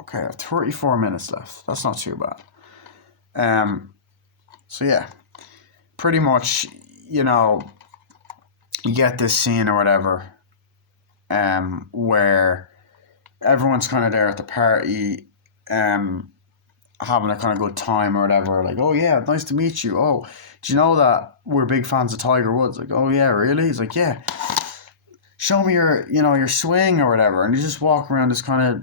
Okay, I have 34 minutes left. That's not too bad. Um, so yeah, pretty much, you know, you get this scene or whatever, where everyone's kind of there at the party, having a kind of good time or whatever. Like, oh yeah, nice to meet you. Oh, do you know that we're big fans of Tiger Woods? Like, oh yeah, really? He's like, yeah. Show me your, your swing or whatever. And you just walk around this kind of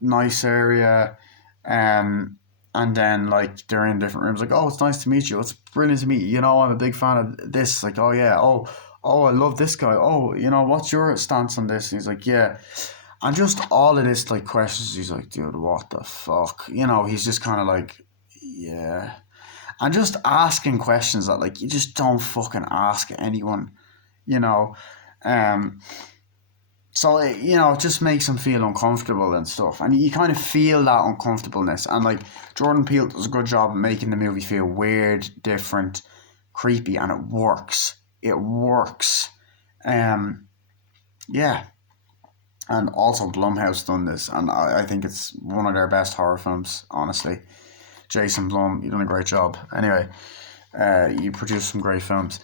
nice area, um, and then like they're in different rooms. Like, oh, it's nice to meet you. It's brilliant to meet you. I'm a big fan of this. Like, oh yeah, oh, I love this guy. Oh, what's your stance on this? And he's like, yeah. And just all of this like questions. He's like, dude, what the fuck? He's just kind of like, yeah. And just asking questions that like you just don't fucking ask anyone. You know. Um, so it just makes him feel uncomfortable and stuff, and you kind of feel that uncomfortableness. And like Jordan Peele does a good job of making the movie feel weird, different, creepy, and it works. It works. Um, yeah, and also Blumhouse done this, and I think it's one of their best horror films. Honestly, Jason Blum, you done a great job. Anyway, you produced some great films.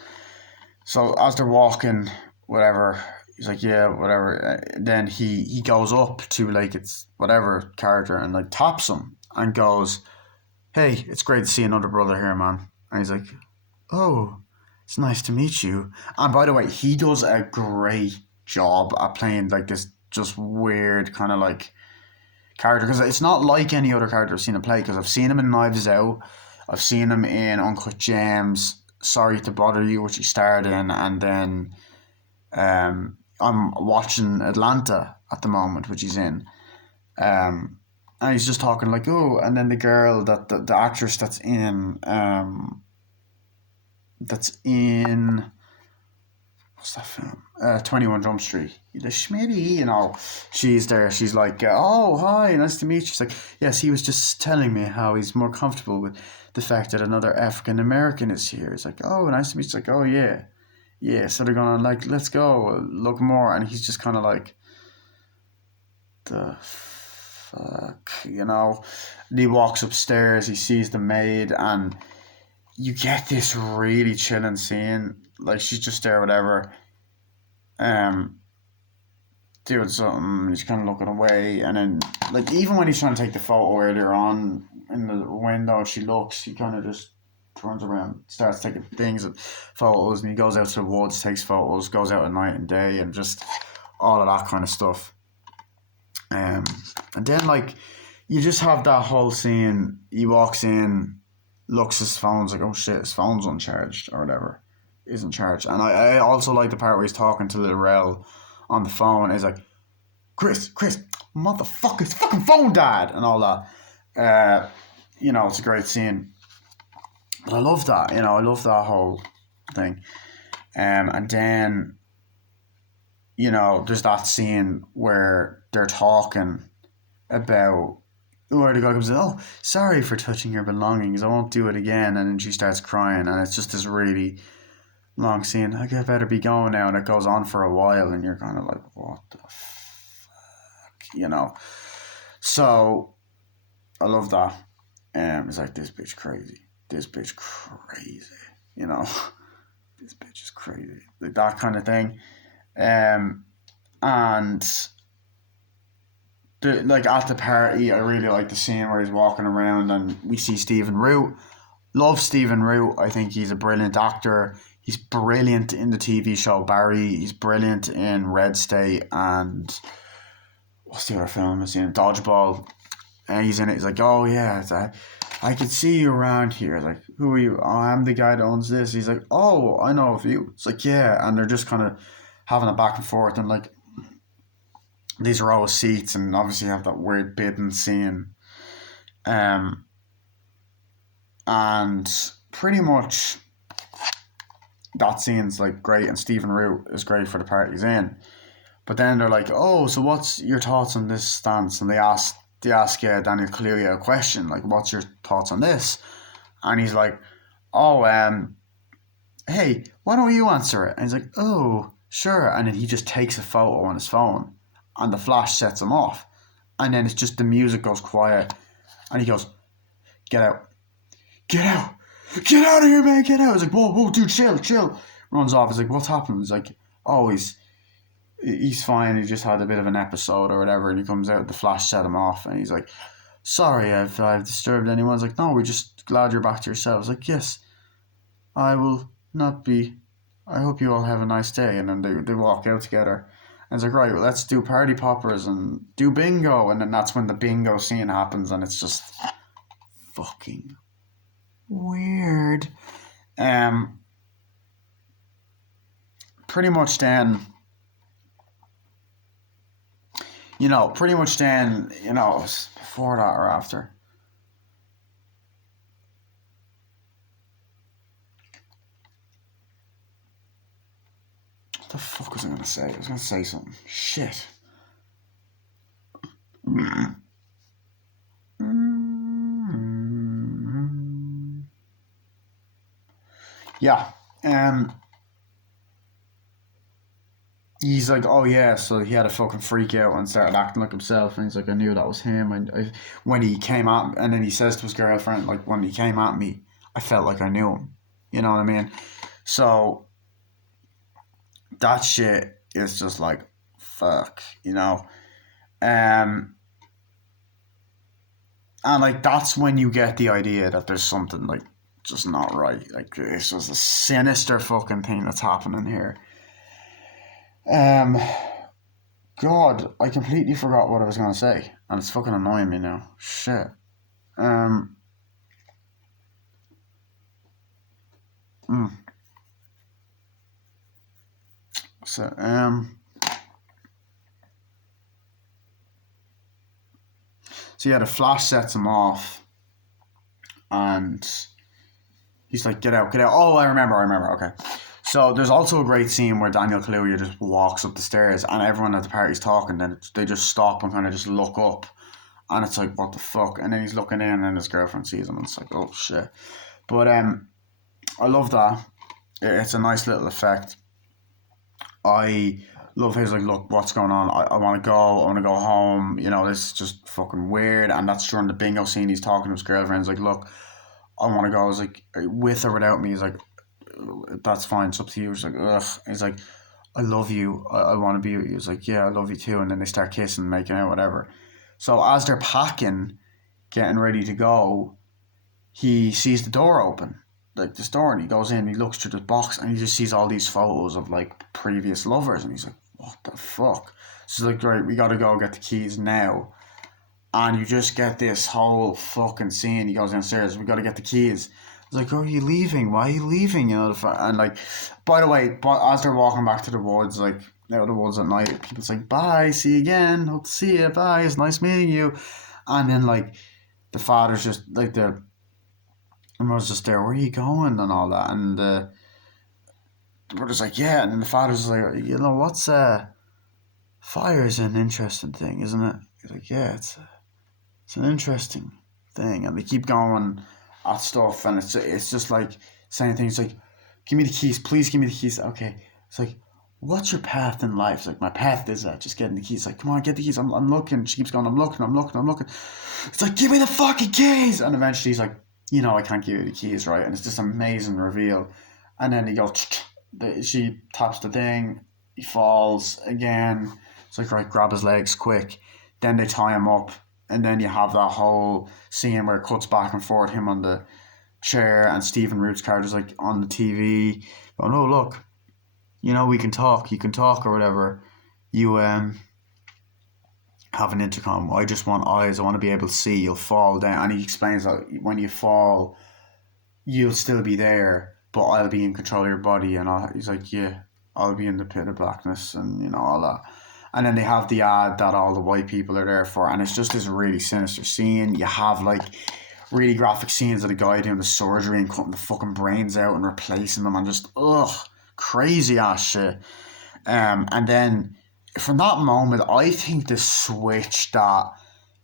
So as they're walking, whatever, he's like, yeah, whatever. Then he goes up to like it's whatever character and like taps him and goes, hey, it's great to see another brother here, man. And he's like, oh, it's nice to meet you. And by the way, he does a great job at playing like this just weird kind of like character, because it's not like any other character I've seen him play, because I've seen him in Knives Out, I've seen him in Uncut Gems, Sorry to Bother You, which he starred in, and then I'm watching Atlanta at the moment, which he's in. And he's just talking like, oh, and then the girl that the actress that's in what's that film? 21 Jump Street. The Schmitty, she's there. She's like, oh, hi, nice to meet you. She's like, yes, he was just telling me how he's more comfortable with the fact that another African American is here. It's like, oh, nice to meet you. It's like, oh, yeah. Yeah, so they're gonna like, let's go, look more. And he's just kind of like, the fuck, And he walks upstairs, he sees the maid, and you get this really chilling scene. Like, she's just there, whatever. Um, doing something. He's kind of looking away, and then like even when he's trying to take the photo earlier on in the window, she looks. He kind of just turns around, starts taking things, and photos, and he goes out to the woods, takes photos, goes out at night and day, and just all of that kind of stuff. And then like you just have that whole scene. He walks in, looks his phone's like, oh shit, his phone's uncharged or whatever, isn't charged. And I also like the part where he's talking to Little Rel on the phone. He's like, Chris, motherfucker, his fucking phone died, and all that. It's a great scene. But I love that, I love that whole thing. And then, there's that scene where they're talking about where the guy comes in, oh, sorry for touching your belongings, I won't do it again. And then she starts crying, and it's just this really long scene. Like, I better be going now, and it goes on for a while, and you're kind of like, what the fuck, So I love that. It's like, this bitch crazy, this bitch is crazy, like that kind of thing. And like at the party, I really like the scene where he's walking around and we see Stephen Root. Love Stephen Root. I think he's a brilliant actor. He's brilliant in the TV show Barry. He's brilliant in Red State and what's the other film? I've seen Dodgeball. And he's in it. He's like, oh yeah, I could see you around here. Like, who are you? Oh, I'm the guy that owns this. He's like, oh, I know of you. It's like, yeah. And they're just kind of having a back and forth, and like these row of seats, and obviously have that weird bidding scene. And pretty much that scene's like great, and Stephen Root is great for the part he's in. But then they're like, oh, so what's your thoughts on this stance? And they ask Daniel Kaluuya a question, like, what's your thoughts on this? And he's like, oh, hey, why don't you answer it? And he's like, oh, sure. And then he just takes a photo on his phone, and the flash sets him off. and then it's just the music goes quiet, and he goes, "Get out, get out, get out of here, man, get out." I was like, whoa, dude, chill. Runs off. He's like, "What's happened?" He's like, "Oh, he's fine. He just had a bit of an episode or whatever." And he comes out. The flash set him off, and he's like, "Sorry, I've disturbed anyone." I was like, "No, we're just glad you're back to yourselves." Like, "Yes, I will not be. I hope you all have a nice day." And then they walk out together. And it's like, "Right, well, let's do party poppers and do bingo." And then that's when the bingo scene happens, and it's just fucking weird. Um, pretty much then, before that or after. What the fuck was I gonna say? I was gonna say something. Shit. Yeah. He's like, "Oh yeah," so he had a fucking freak out and started acting like himself, and he's like, "I knew that was him." And when he came at, and then he says to his girlfriend, like, "When he came at me, I felt like I knew him." You know what I mean? So that shit is just like, fuck, Um, and like that's when you get the idea that there's something like just not right. Like it's just a sinister fucking thing that's happening here. Um, God, I completely forgot what I was gonna say, and it's fucking annoying me now. Shit. Um. mm, so. So yeah, the flash sets him off, and he's like, "Get out, get out." Oh, I remember. Okay. So there's also a great scene where Daniel Kaluuya just walks up the stairs, and everyone at the party's talking. Then they just stop and kind of just look up, and it's like, what the fuck? And then he's looking in, and his girlfriend sees him, and it's like, oh shit. But I love that. It's a nice little effect. I love his like, "Look, what's going on? I want to go. I want to go home. This is just fucking weird." And that's during the bingo scene. He's talking to his girlfriend. He's like, "Look, I want to go." I was like, "With or without me?" He's like, "That's fine. It's up to you." He's like, "Ugh." He's like, "I love you. I want to be with you." He's like, "Yeah, I love you too." And then they start kissing, making out, whatever. So as they're packing, getting ready to go, he sees the door open, like this door, and he goes in, he looks through the box, and he just sees all these photos of like previous lovers, and he's like, "What the fuck?" So he's like, "Right, we gotta go get the keys now." And you just get this whole fucking scene. He goes downstairs, "We gotta get the keys." It's like, "Oh, are you leaving? Why are you leaving?" And like, by the way, but as they're walking back to the woods, like out of the woods at night, people say, "Bye, see you again, hope to see you, bye, it's nice meeting you." And then like the father's just like the mother's just there, "Where are you going?" and all that. And the brother's like, "Yeah." And then the father's like, "What's fire's an interesting thing, isn't it?" He's like, "Yeah, it's an interesting thing." And they keep going at stuff, and it's just like saying things like, "Give me the keys, please give me the keys." Okay. It's like, "What's your path in life?" It's like, "My path is just getting the keys." Like, "Come on, get the keys. I'm looking." She keeps going, "I'm looking, I'm looking, I'm looking." It's like, "Give me the fucking keys." And eventually he's like, "I can't give you the keys, right?" And it's this amazing reveal. And then he goes, she taps the thing, he falls again. It's like, "Right, grab his legs quick." Then they tie him up, and then you have that whole scene where it cuts back and forth, him on the chair, and Stephen Root's character's like on the TV going, "Oh, look, we can talk, you can talk," or whatever. "You have an intercom. I just want eyes. I want to be able to see. You'll fall down." And he explains that when you fall, you'll still be there, but I'll be in control of your body. And he's like, "Yeah, I'll be in the pit of blackness," and all that. And then they have the ad that all the white people are there for, and it's just this really sinister scene. You have like really graphic scenes of the guy doing the surgery and cutting the fucking brains out and replacing them, and just crazy ass shit. And then from that moment, I think the switch that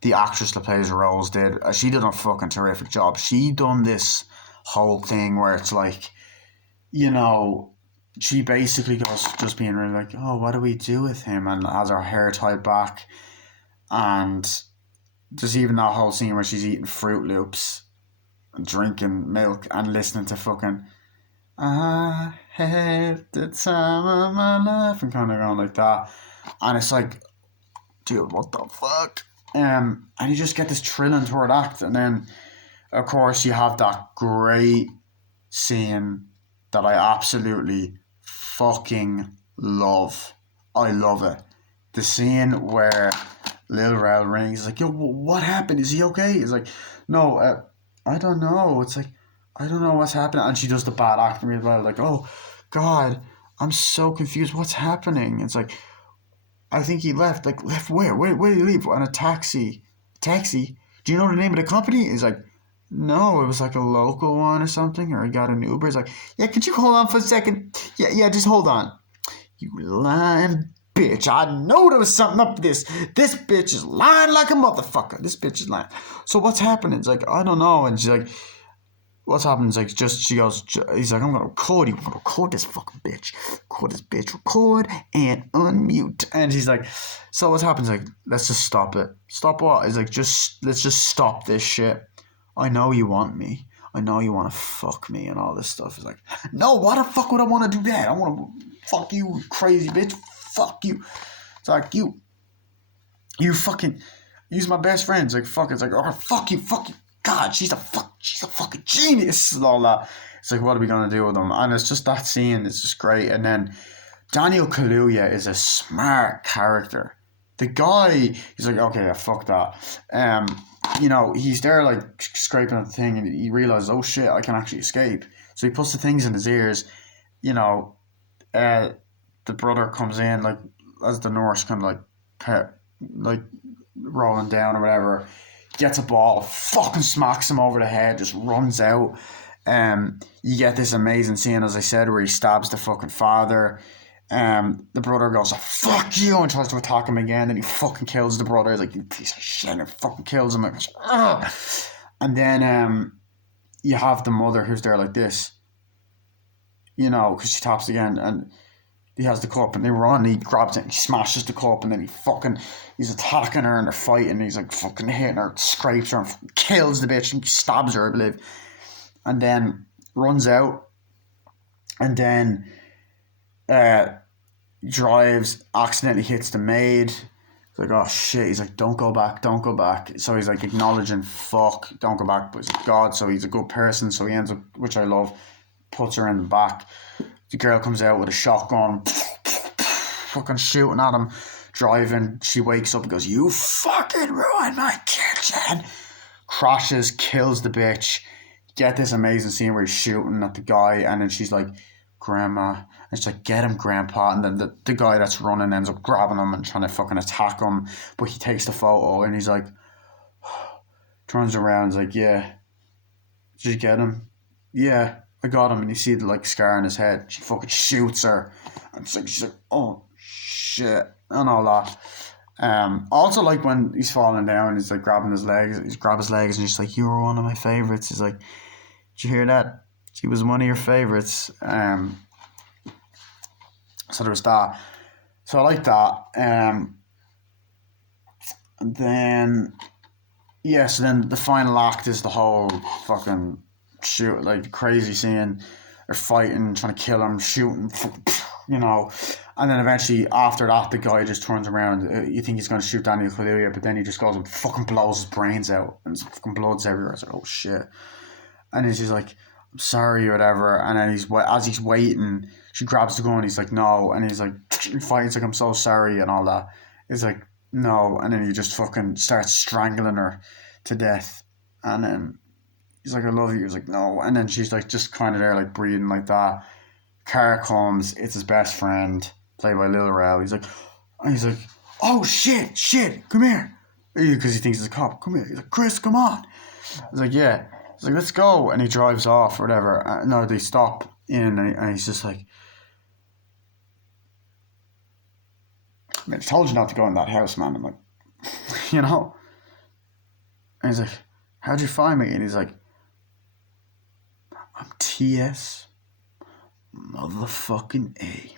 the actress that plays Rose did, she did a fucking terrific job. She done this whole thing where it's like, she basically goes just being really like, "Oh, what do we do with him?" And has her hair tied back, And there's even that whole scene where she's eating Fruit Loops and drinking milk and listening to fucking I had the time of my life and kind of going like that. And it's like, dude, what the fuck? And you just get this thrilling third act, and then of course you have that great scene that I absolutely fucking love. I love it. The scene where Lil Rel rings, like, yo, what happened? Is he okay? He's like, no, I don't know. It's like, I don't know what's happening. And she does the bad acting really well, like, oh, God, I'm so confused. What's happening? It's like, I think he left. Like, left where? Where did he leave? On a taxi. Taxi? Do you know the name of the company? He's like, no, it was like a local one or something, or he got an Uber. He's like, yeah, could you hold on for a second? Yeah, just hold on. You lying bitch. I know there was something up with this. This bitch is lying like a motherfucker. This bitch is lying. So what's happening? It's like, I don't know. And she's like, what's happening? It's like, she goes, he's like, I'm going to record you. I'm going to record this fucking bitch. Record this bitch. Record and unmute. And he's like, so what happens? Like, let's just stop it. Stop what? He's like, let's just stop this shit. I know you want me. I know you want to fuck me and all this stuff. It's like, no, why the fuck would I want to do that? I want to fuck you, crazy bitch. Fuck you. It's like, you fucking, use my best friend. It's like, fuck. It's like, oh, fuck you. God, she's a fucking genius and all that. It's like, what are we going to do with them? And it's just that scene. It's just great. And then Daniel Kaluuya is a smart character. The guy, he's like, okay, yeah, fuck that. He's there like scraping at the thing, and he realizes, oh shit, I can actually escape. So he puts the things in his ears. The brother comes in like as the nurse kind of like rolling down or whatever, gets a ball, fucking smacks him over the head, just runs out. You get this amazing scene, as I said, where he stabs the fucking father. The brother goes, fuck you, and tries to attack him again, and he fucking kills the brother. He's like, you piece of shit, and fucking kills him. And then you have the mother who's there like this, because she taps again, and he has the cup, and they run, he grabs it, and he smashes the cup, and then he's attacking her, and they're fighting, and he's like fucking hitting her, scrapes her, and fucking kills the bitch, and stabs her, I believe, and then runs out, and then drives, accidentally hits the maid. He's like, oh shit. He's like, don't go back. So he's like acknowledging, fuck, don't go back. But he's God, so he's a good person. So he ends up, which I love, puts her in the back. The girl comes out with a shotgun, fucking shooting at him, driving. She wakes up and goes, you fucking ruined my kitchen. Crashes, kills the bitch. Get this amazing scene where he's shooting at the guy, and then she's like, Grandma. And she's like, get him, Grandpa. And then the guy that's running ends up grabbing him and trying to fucking attack him. But he takes the photo, and he's like, turns around, he's like, yeah. Did you get him? Yeah, I got him. And you see the like scar on his head. She fucking shoots her. And she's like, oh shit, and all that. Also like when he's falling down, he's like grabbing his legs. He's grabbing his legs, and he's like, you were one of my favorites. He's like, did you hear that? She was one of your favorites. So there was that. So I like that. And then, so then the final act is the whole fucking shoot, like crazy scene. They're fighting, trying to kill him, shooting, And then eventually, after that, the guy just turns around. You think he's going to shoot Daniel Kaluuya, but then he just goes and fucking blows his brains out. And fucking blood's everywhere. It's like, oh shit. And he's just like, I'm sorry or whatever. And then as he's waiting, she grabs the gun. He's like, no. And he's like, fights like, I'm so sorry and all that. He's like, no. And then he just fucking starts strangling her to death. And then he's like, I love you. He's like, no. And then she's like, just kind of there, like breathing like that. Car comes. It's his best friend, played by Lil Rel. He's like, oh shit, come here. Because he thinks he's a cop. Come here. He's like, Chris, come on. He's like, yeah. He's like, let's go. And he drives off or whatever. No, they stop in, and he's just like, I told you not to go in that house, man. I'm like, And he's like, how'd you find me? And he's like, I'm TS motherfucking A.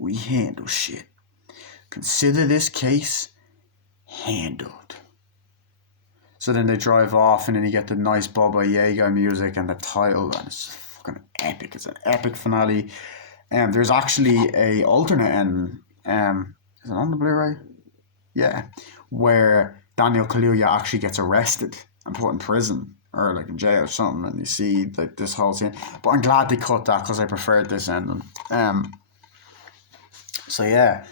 We handle shit. Consider this case handled. So then they drive off, and then you get the nice Baba Yaga music and the title, and it's fucking epic. It's an epic finale. There's actually a alternate ending. Is it on the Blu-ray? Yeah, where Daniel Kaluuya actually gets arrested and put in prison or like in jail or something, and you see like this whole scene. But I'm glad they cut that because I preferred this ending. So yeah,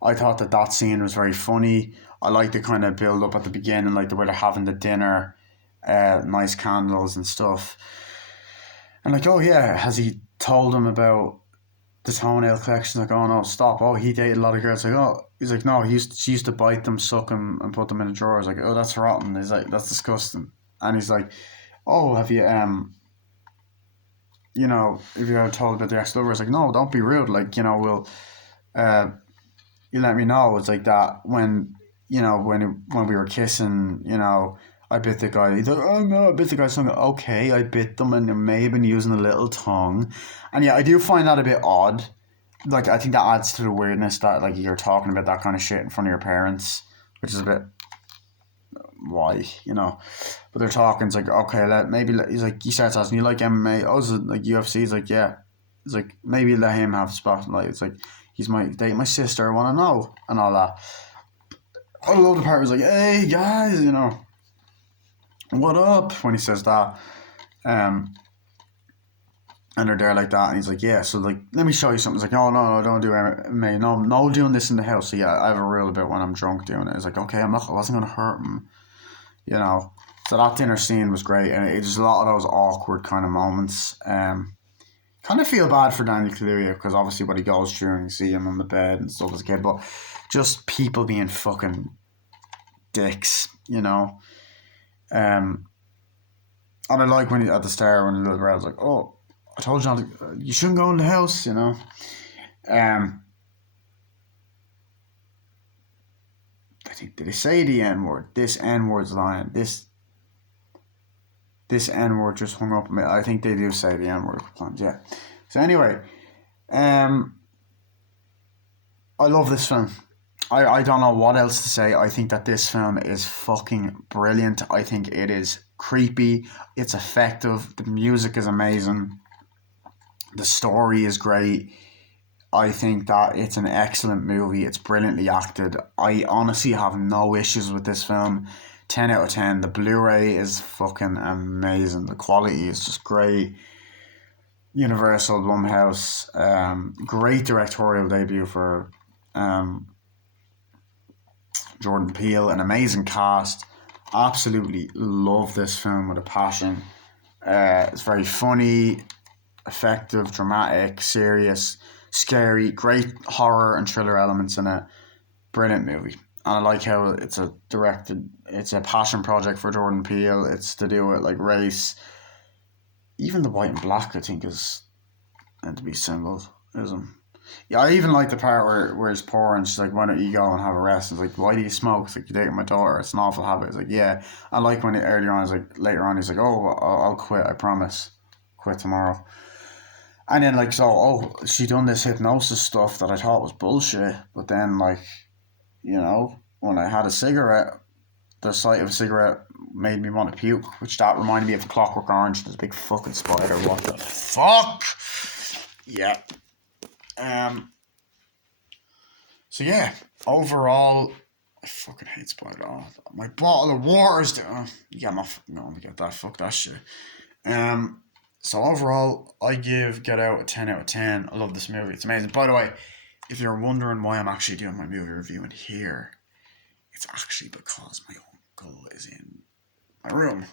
I thought that scene was very funny. I like the kind of build up at the beginning, like the way they're having the dinner, nice candles and stuff. And like, oh yeah, has he told him about the toenail collection? Like, oh no, stop. Oh, he dated a lot of girls. Like, oh, he's like, no, she used to bite them, suck them, and put them in a drawer. Like, oh, that's rotten. He's like, that's disgusting. And he's like, oh, have you if you ever told about the ex-lover? It's like, no, don't be rude. Like, we'll you let me know. It's like that when when we were kissing, I bit the guy. He's like, oh no, I bit the guy's tongue. Okay, I bit them, and they may have been using a little tongue. And yeah, I do find that a bit odd. Like, I think that adds to the weirdness that like you're talking about that kind of shit in front of your parents, which is a bit why, But they're talking. It's like, okay, he's like, he starts asking, you like MMA? Oh, is it like UFC? He's like, yeah. He's like, maybe let him have spotlight. It's like, he's dating my sister. I want to know and all that. I love the part where he's like, hey guys, what up, when he says that. And they're there like that, and he's like, yeah, so like, let me show you something. He's like, no, don't do MMA. No doing this in the house. So yeah, I have a rule about when I'm drunk doing it. It's like, okay, I wasn't gonna hurt him, So that dinner scene was great, and it's a lot of those awkward kind of moments. Kind of feel bad for Daniel Kaluuya because obviously what he goes through, and you see him on the bed and stuff as a kid, but just people being fucking dicks, And I like when at the start when Little Red's like, oh, I told you not to, you shouldn't go in the house, I think, did they say the N word? This N word's lying. This N word just hung up. I think they do say the N word a couple times. Yeah. So anyway, I love this film. I don't know what else to say. I think that this film is fucking brilliant. I think it is creepy. It's effective. The music is amazing. The story is great. I think that it's an excellent movie. It's brilliantly acted. I honestly have no issues with this film. 10 out of 10. The Blu-ray is fucking amazing. The quality is just great. Universal, Blumhouse. Great directorial debut for Jordan Peele. An amazing cast. Absolutely love this film with a passion. It's very funny, effective, dramatic, serious, scary, great horror and thriller elements in it. Brilliant movie. And I like how it's a passion project for Jordan Peele. It's to do with like race. Even the white and black, I think, is meant to be symbolism. Yeah, I even like the part where he's poor and she's like, why don't you go and have a rest? It's like, why do you smoke? It's like, you're dating my daughter. It's an awful habit. It's like, yeah. I like when earlier on, later on, he's like, oh, I'll quit. I promise. Quit tomorrow. And then like, so, she done this hypnosis stuff that I thought was bullshit. But then like, when I had a cigarette, the sight of a cigarette made me want to puke, which that reminded me of Clockwork Orange. There's a big fucking spider. What the fuck? Yeah. So yeah, overall, I fucking hate spider. Oh, my bottle of water is there. Yeah, no, get that. Fuck that shit. So overall, I give Get Out a 10 out of 10. I love this movie. It's amazing. By the way, if you're wondering why I'm actually doing my movie review in here, it's actually because my uncle is in my room.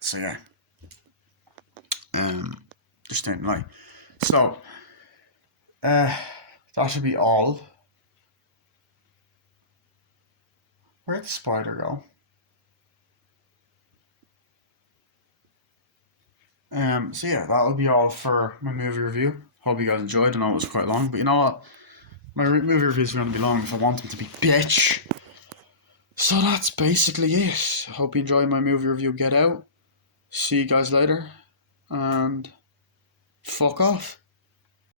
So yeah. Just didn't lie. So, that should be all. Where'd the spider go? So yeah, that'll be all for my movie review. Hope you guys enjoyed. I know it was quite long, but you know what? My movie reviews are going to be long if I want them to be, bitch. So that's basically it. I hope you enjoyed my movie review, Get Out. See you guys later. And fuck off.